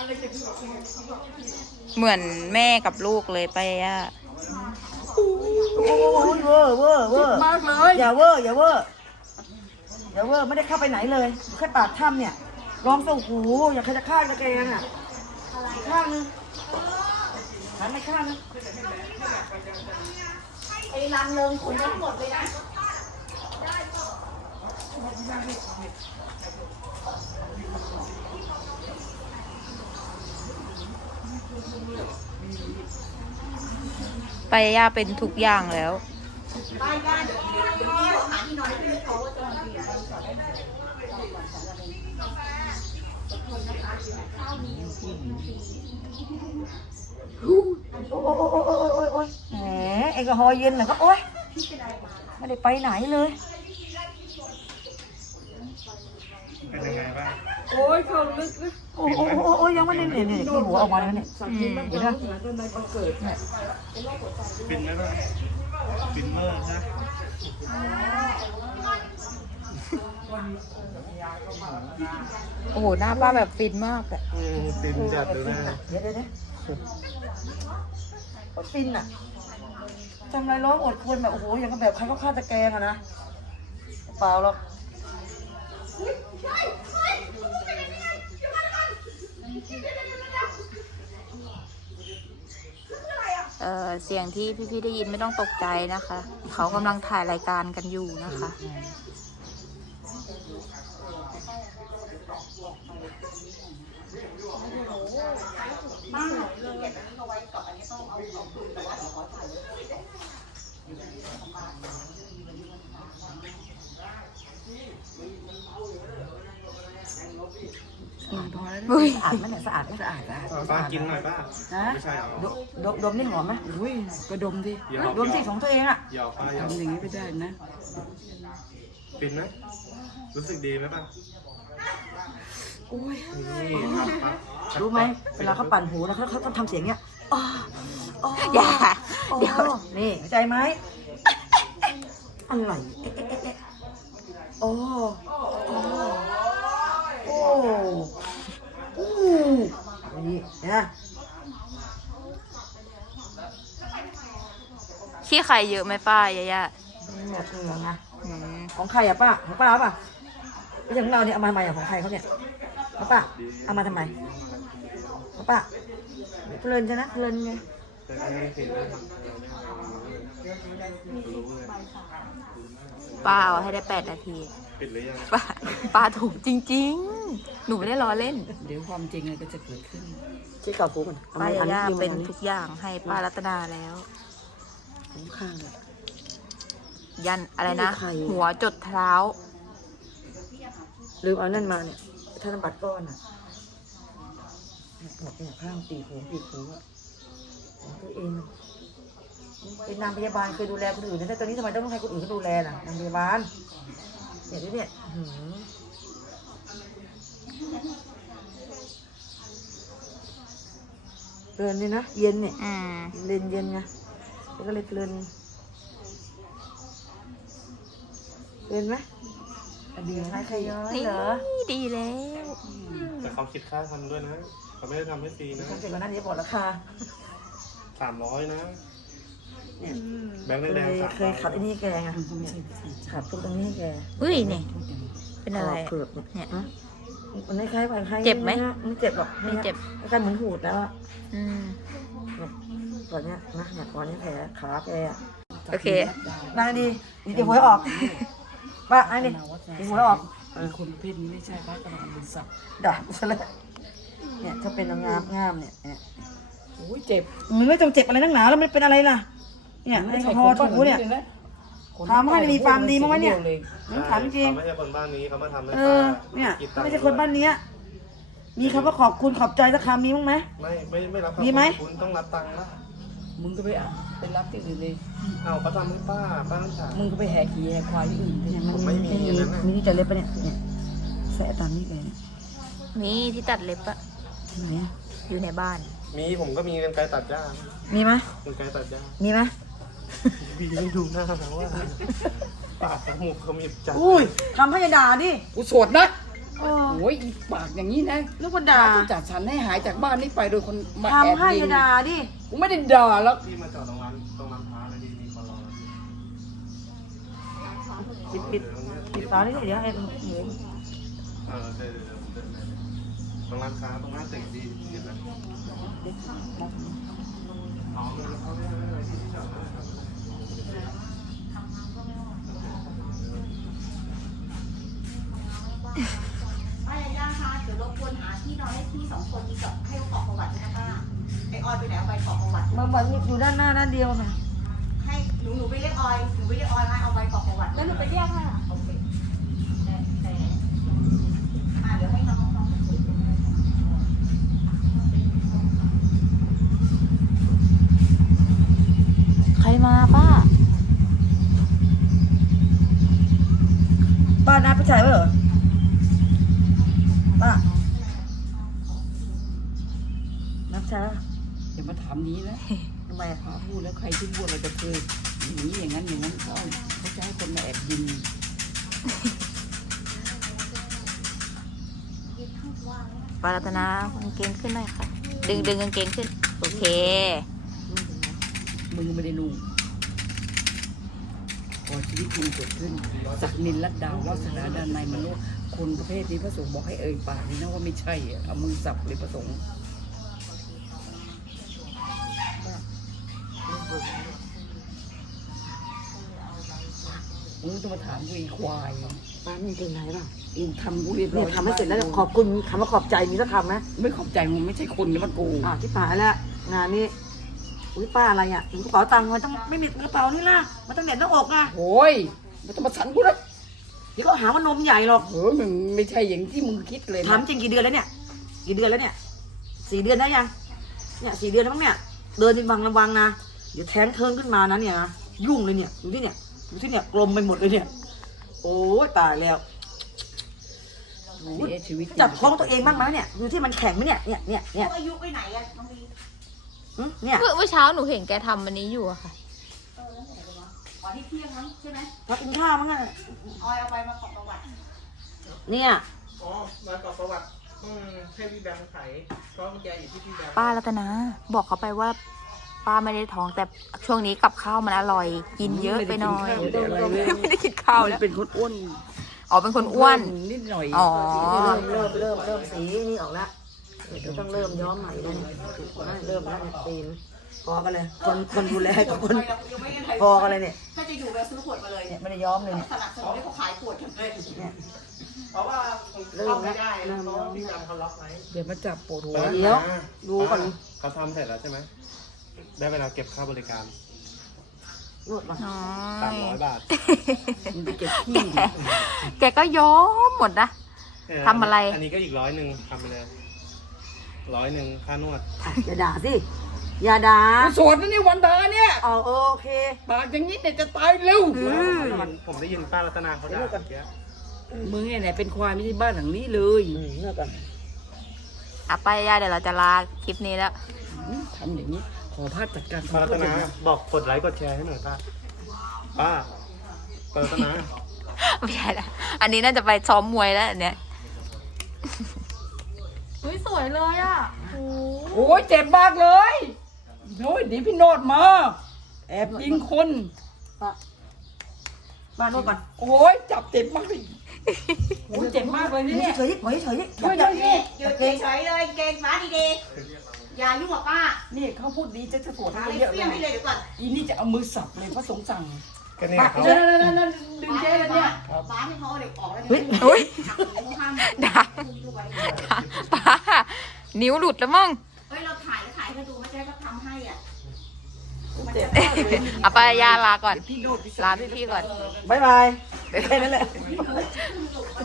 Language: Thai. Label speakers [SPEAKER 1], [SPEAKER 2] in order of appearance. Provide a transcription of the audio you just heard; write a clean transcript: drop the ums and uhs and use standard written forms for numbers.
[SPEAKER 1] เหมือนแม่กับลูกเลยไปอ่ะ
[SPEAKER 2] โอ้ยเวอร์มากเลยอย่าเวอร์ไม่ได้เข้าไปไหนเลยแค่ปากถ้ำเนี่ยร้องเศร้าหูอย่าใครจะฆ่าจะแกงอ่ะข้างนึงหันไปข้างนึงไอ้รังเริงขุนทั้งหมดเลยนะ
[SPEAKER 1] ไปย่าเป็นทุกอย่างแล้ว
[SPEAKER 2] โอ้ยแหมแอลกอฮอล์เย็นเหรอก็โอ๊ยไม่ได้ไปไหนเลย
[SPEAKER 3] เป็นยังไงบ้าง
[SPEAKER 2] โอ้ยเขาลึกนะโอ้ยยังไม่ได้เนี่ยที่หัวออกมาแล้วเนี่ยเห็นไหม
[SPEAKER 3] ฟินไหมบ้างฟินเมอร์นะ
[SPEAKER 1] โอ้โหหน้าป้าแบบฟินมากอะ
[SPEAKER 3] ฟินจัดเลยนะ
[SPEAKER 2] เดี๋ยวฟินอ่ะจำไรร้องอดควรแบบโอ้โหอย่างกับแบบใครก็ฆ่าตะแกรงอะนะเปล่าหรอก
[SPEAKER 1] เสียงที่พี่ๆได้ยินไม่ต้องตกใจนะคะ เขากำลังถ่ายรายการกันอยู่นะคะ
[SPEAKER 2] สะอาดไหมเนี่ยสะอาด
[SPEAKER 3] ป้ากินหน่อยป้า
[SPEAKER 2] ฮะ
[SPEAKER 3] ไม่ใช่หรอ
[SPEAKER 2] ดมนี่หอมไหม
[SPEAKER 4] อุ้ยก็ดมดิ
[SPEAKER 2] ดมสิของตัวเองอ่ะ
[SPEAKER 3] ยาวป้ายาว
[SPEAKER 4] ทำอย่างนี้ไม่ได้นะ
[SPEAKER 3] ฟินไหมรู้สึกดีไหมป้า
[SPEAKER 4] โอ้ย
[SPEAKER 3] นี่ป้า
[SPEAKER 2] รู้ไหมเวลาเขาปั่นหูนะเขาทำเสียงเนี้ย
[SPEAKER 1] อย่า
[SPEAKER 2] เดี๋ยวนี่เข้าใจไหมอะไรโอ้นี่นะ
[SPEAKER 1] ขี้ใครเยอะไหมป้ายาย่า
[SPEAKER 2] หมดเหลืองนะของใครอะป้าของป้าป่ะไม่ใช่ของเราเนี่ยเอามาใหม่อะของใครเขาเนี่ยป้าเอามาทำไมป้าเพลินใช่ไหมเพลินไง
[SPEAKER 1] ป้าเอาให้ได้8 นาที
[SPEAKER 3] ปิดหรือยัง
[SPEAKER 1] ป้าถูกจริงๆหนูไม่ได้ล้อเล่น
[SPEAKER 4] เดี๋ยวความจริงอะไรก็จะเกิดขึ้น
[SPEAKER 2] ที่เก่าฟูมัน
[SPEAKER 1] ป้ายาย่าเป็นทุกอย่างให้ป้ารัตนาแล้ว
[SPEAKER 2] ข้างเลย
[SPEAKER 1] ยันอะไรนะหัวจดเท้า
[SPEAKER 2] ลืมเอานั่นมาเนี่ยธนบัตรก้อนอ่ะเนี่ยข้างปีกหูอ่ะของตัวเองเป็นนางพยาบาลเคยดูแลคนอื่นแต่ตอนนี้ทำไมต้องให้คนอื่นเขาดูแลล่ะนางพยาบาลเนี่ยเพลินนี่นะเย็นเนี่ยเย็นไงแล้วก็เลยเพลินไหมดีไหมใครเยอะเหรอ
[SPEAKER 1] ดีแล้ว
[SPEAKER 3] แต่เขาคิดค่าทำด้วยนะเขาไม่ได้ทำให้ฟรีนะ
[SPEAKER 2] ทำเสร็จวันนั้นจะบอกราคา
[SPEAKER 3] 300นะแบงค์แดงๆ
[SPEAKER 2] เคยขับไอ้นี่แกไงขับทุกตรงนี้แก
[SPEAKER 1] อุ้ยนี่เป็นอะไร
[SPEAKER 2] เผือกเนี่ยมันไม่คล้ายใคร
[SPEAKER 1] เจ็บไหม
[SPEAKER 2] ไม่เจ็บหรอก
[SPEAKER 1] ไม่เจ็บ
[SPEAKER 2] อาการเหมือนหูดแล้วก่อนเนี้ยนะเนี่ยก่อนนี้แผลขาแก
[SPEAKER 1] โอเคน
[SPEAKER 2] ายดีดีหัวออกป้านายดีหัวออก
[SPEAKER 4] คนประเภทนี้ไม่ใช่ป้ากำลังเป็นสัตว์
[SPEAKER 2] ด่าซะเลยเนี่ยถ้าเป็นงามเนี่ย
[SPEAKER 4] โอ้ยเจ็บ
[SPEAKER 2] มึงไม่ต้องเจ็บอะไรนักหนาแล้วมันเป็นอะไรล่ะเนี่ยไอ้คอถูเนี่ยทำให้มีความดีมั้งไหมเนี่ยถามจริง
[SPEAKER 3] ไม่ใช่คนบ้านนี้เขามาทำ
[SPEAKER 2] เนี่ยไม่ใช่คนบ้านนี้มีคำว่าขอบคุณขอบใจสักคำมีมั้งไหม
[SPEAKER 3] ไม่รับ
[SPEAKER 2] มีไหม
[SPEAKER 3] คุณต้องรับตังค์นะ
[SPEAKER 4] มึงก็ไปรับที่อื่นเลย
[SPEAKER 3] เอาเขาทำให้ป้าต้องจ่าย
[SPEAKER 4] มึงก็ไปแหกขี้แหกควายที่อื่น
[SPEAKER 2] ผมไม่มีมีที่จัดเล็บปะเนี่ยแสะตามนี่เลย
[SPEAKER 1] มีที่ตัดเล็บปะ
[SPEAKER 2] ไหน
[SPEAKER 1] อยู่ในบ้าน
[SPEAKER 3] มีผมก็มีกันไกลตัดหญ้า
[SPEAKER 2] มีไหม
[SPEAKER 3] กันไกลตัดหญ้า
[SPEAKER 2] มีไหม
[SPEAKER 3] วีให้ดูหน้าแล้วว่าปากจมูกเขามีจัด
[SPEAKER 2] อุ้ยทำให้ด่าดิ
[SPEAKER 4] กูสวดนะ
[SPEAKER 2] โอ้
[SPEAKER 4] โอ้ยอีปากอย่างนี้นะ
[SPEAKER 2] นึกว่าด่า
[SPEAKER 4] จะจัดฉันให้หายจากบ้านนี้ไปโดยคนมาแอบ
[SPEAKER 2] ทำให้
[SPEAKER 4] ยิง
[SPEAKER 2] ด่าดิ
[SPEAKER 4] กูไม่ได้ด่าแล้ว
[SPEAKER 3] พี่มาจอดตรงร้านพระเลยมีคนรอแล้วพี่
[SPEAKER 2] ปิดฝาดิเดี๋ยวให้หมู
[SPEAKER 3] เดี๋ยวผมเดินไปตรงร้านค้าตรงหน้าตึกดีเห็นไหมอ๋อเขาเรียกอะไรที่จอดรถนะครับ
[SPEAKER 5] ป้ายาย่าคะเดี๋ยวรบกวนหาที่นอนให้พี่2 คนมีกับให้เขากรอกประวัติด้วยนะป้าไอออยไปไหนเอาใบกรอกประวัติ
[SPEAKER 2] มาบอกอยู่ด้านหน้าด้านเดียวนะ
[SPEAKER 5] ให้หนูไปเรียกออยหนูไปเรียกออยมาเอาใบกรอกประวัติแล้วหนูไปเรียกให้โอเคแต่เดี๋ยวให้น้องคุยกัน
[SPEAKER 1] ใครมาป้า
[SPEAKER 2] ป้านัดผู้ชายไว้เหรอป้านัดผู้ชายแล้ว
[SPEAKER 4] อย่ามาถามนี้นะ
[SPEAKER 2] ทำไมอะ
[SPEAKER 4] พาพูดแล้วใครที่พูดเราจะเคยอย่างนี้อย่างนั้นเขาจะให้คนมาแอบยิง
[SPEAKER 1] ปารัตนากางเกงขึ้นหน่อยค่ะ ดึงกางเกงขึ้น โอเค
[SPEAKER 4] มือไม่ได้นุ่งพอชีวิตคุณเกิดขึ้นจากนินลัดดาววาสนาดานในมนุษย์คนประเภทนี้พระสงฆ์บอกให้เอ่ยปากนี่นะว่าไม่ใช่อะเอามือสับเลยพระสงฆ์มึงต้องมาถามกูอีควาย
[SPEAKER 2] ป้ามีเกงไหนป่ะ
[SPEAKER 4] กูทำกูเรียบร้
[SPEAKER 2] เนี่
[SPEAKER 4] อย ย
[SPEAKER 2] ทำให้เสร็จแล้วขอบคุณคำว่าขอบใจมีสักคำไหม
[SPEAKER 4] ไม่ขอบใจมึงไม่ใช่คนนะมันกู
[SPEAKER 2] ที่ผ่านแล้วงานนี้อุ้ยป้าอะไรอ่ะถึงกระเป๋าตังค์มันต้องไม่มีกระเป๋านี่ล่ะมันต้องเด็ดหน้าอกอ่ะ
[SPEAKER 4] โอ้ยมันต้องมาสันกูนะ
[SPEAKER 2] เดี๋ยวก็หาว่านมใหญ่หรอก
[SPEAKER 4] เฮ้ยมันไม่ใช่อย่างที่มึงคิดเลย
[SPEAKER 2] ถาม
[SPEAKER 4] นะ
[SPEAKER 2] จริงกี่เดือนแล้วเนี่ยกี่เดือนแล้วเนี่ย4 เดือนได้ยังเนี่ย4 เดือนแล้วมั้งเนี่ยเดินระวังนะเดี๋ยวแท้งเทิงขึ้นมานะเนี่ยนะยุ่งเลยเนี่ยดูที่เนี่ยกลมไปหมดเลยเนี่ยโอ้ยตายแล้ว
[SPEAKER 4] เสียชีวิต
[SPEAKER 2] จับท้องตัวเองบ้างไหมเนี่ยดูที่มันแข็งไหมเนี่ย
[SPEAKER 5] พวกอายุไปไหนอะน้องบี
[SPEAKER 2] เนี่ย
[SPEAKER 1] เมื่อเช้าหนูเห็นแกทำอันนี้อยู่อะค่ะ
[SPEAKER 5] อ๋อที่เที่ยงมั้งใช่ไหม
[SPEAKER 2] พักกินข้าวมั้งอะ
[SPEAKER 5] ออยเอาใบมากรอกประวัติ
[SPEAKER 2] เนี่ย
[SPEAKER 3] อ๋อมากรอกประวัติให้พี่แบงค์ไขเพราะกุญแจอยู่ที่พี่แบงค์
[SPEAKER 1] ป้ารัตนา บอกเขาไปว่า ป้าไม่ได้ท้องแต่ช่วงนี้กับข้าวมันอร่อย กินเยอะไปหน่อย
[SPEAKER 4] ไม่ได้กินข้าวไม่ได้อะไรเลย
[SPEAKER 1] ไม่ได้กินข้าวแล้ว
[SPEAKER 4] เป็นคนอ้วน
[SPEAKER 1] อ๋อเป็นคนอ้วน
[SPEAKER 4] นิดหน่อย
[SPEAKER 1] อ๋อ
[SPEAKER 2] เริ่มสีนี่ออกแล้วเดี๋ยวต้องเริ่มย้อมใหม่แล้วเนี่ยเริ่มแล้วเนี่ยตีนพอกันเลยคนดูแลกับคน
[SPEAKER 5] ยังไม่ได้
[SPEAKER 2] พอกันเลยเนี่ย
[SPEAKER 5] ถ้าจะอยู่ไปซื้อขวดมาเลย
[SPEAKER 2] เนี่ยไม่ได้ย้อมเลยเนี่ย
[SPEAKER 5] สนับสนุนให้เขาขายขวดกันเลย
[SPEAKER 2] เนี่ย
[SPEAKER 3] เพราะว่าเข้าไม่ได้นะเพราะว่าพี่แบงค์เขาล็อกไว้
[SPEAKER 4] เดี๋ยวมาจับปวดหัว
[SPEAKER 2] เดี๋ยวดูก่อน
[SPEAKER 3] เขาทำเสร็จแล้วใช่ไหมได้เวลาเก็บค่าบริการ
[SPEAKER 2] นวดมา
[SPEAKER 1] น้อย
[SPEAKER 3] 300 บาท
[SPEAKER 4] มึงไปเก็บขี้ดิ
[SPEAKER 1] แกก็ย้อมหมดนะ ทำอะไร
[SPEAKER 3] อันนี้ก็อีก100ทำไปเลย100ค่านวด
[SPEAKER 2] อย่าด่าสิอย่าด่า
[SPEAKER 4] กูสวดนะนี่วันดาเนี่ย
[SPEAKER 2] เอาโอเค
[SPEAKER 4] ปากอย่างนี้เนี่ยจะตายเร็ว
[SPEAKER 3] ผมได้ยินป้ารัตนาเขาด่าเมื่อกี้
[SPEAKER 4] มึงเนี่ยไหนเป็นควายไม่ใช่บ้านหลังนี้เลย
[SPEAKER 2] เลิกกัน
[SPEAKER 1] อ่ะไปย่าเดี๋ยวเราจะลาคลิปนี้แล้ว
[SPEAKER 4] ทำอย่างนี้ขอพาดจัดการ
[SPEAKER 3] ป้ารัตนาบอกกดไลค์กดแชร์ให้หน่อยป้าป้ารัตนา
[SPEAKER 1] ไม่ใช่ละอันนี้น่าจะไปซ้อมมวยแล้วอันเนี้ยอุ้ยสวยเลยอ่ะ
[SPEAKER 4] โอ้ยเจ็บมากเลยโอ้ยเดีพี่โนดมา แอบยิงคน
[SPEAKER 2] มานวดก่อน
[SPEAKER 4] โอ้ยจับเจ็บมากเลยโอ้ยเจ็บมากเลยเนี่ย
[SPEAKER 2] เฉยๆเฉยๆ
[SPEAKER 4] ช่วย
[SPEAKER 2] อย่า
[SPEAKER 4] ด้วย
[SPEAKER 5] หยุดเฉยๆเลยเกงฟ้าดีๆอย่ายุ่งกับป้า
[SPEAKER 4] นี่เขาพูดดีจะสวด
[SPEAKER 5] หา
[SPEAKER 4] ให้
[SPEAKER 5] อะไร
[SPEAKER 4] เยอะ
[SPEAKER 5] เปี้
[SPEAKER 4] เลย
[SPEAKER 5] งให้เลยเดี๋ยวก่อน
[SPEAKER 4] อีนี่จะเอามือสับเลยพระสงฆ์สั่ง
[SPEAKER 3] ก็เนี่ยเขา
[SPEAKER 4] นั่นดึงเจ๊เลยเนี่ย
[SPEAKER 5] ฟ้าให้เขาเอาเด็กออกแล้ว
[SPEAKER 2] เฮ้ย
[SPEAKER 1] อุ้ย
[SPEAKER 5] เขาห้าม
[SPEAKER 1] ดังป้า นิ้วหลุดแล้วมั้ง
[SPEAKER 5] เฮ้ยเราถ่ายแล้วถ่ายให้ดูไม่ใช่ก็ทำให้อ่ะ
[SPEAKER 2] เจ็บ
[SPEAKER 1] เอาไปย่าลาก่อน
[SPEAKER 4] พี่โนด
[SPEAKER 1] ลาพี่ๆก่อน
[SPEAKER 2] บายบายแค่นั้นแหละ
[SPEAKER 5] ไป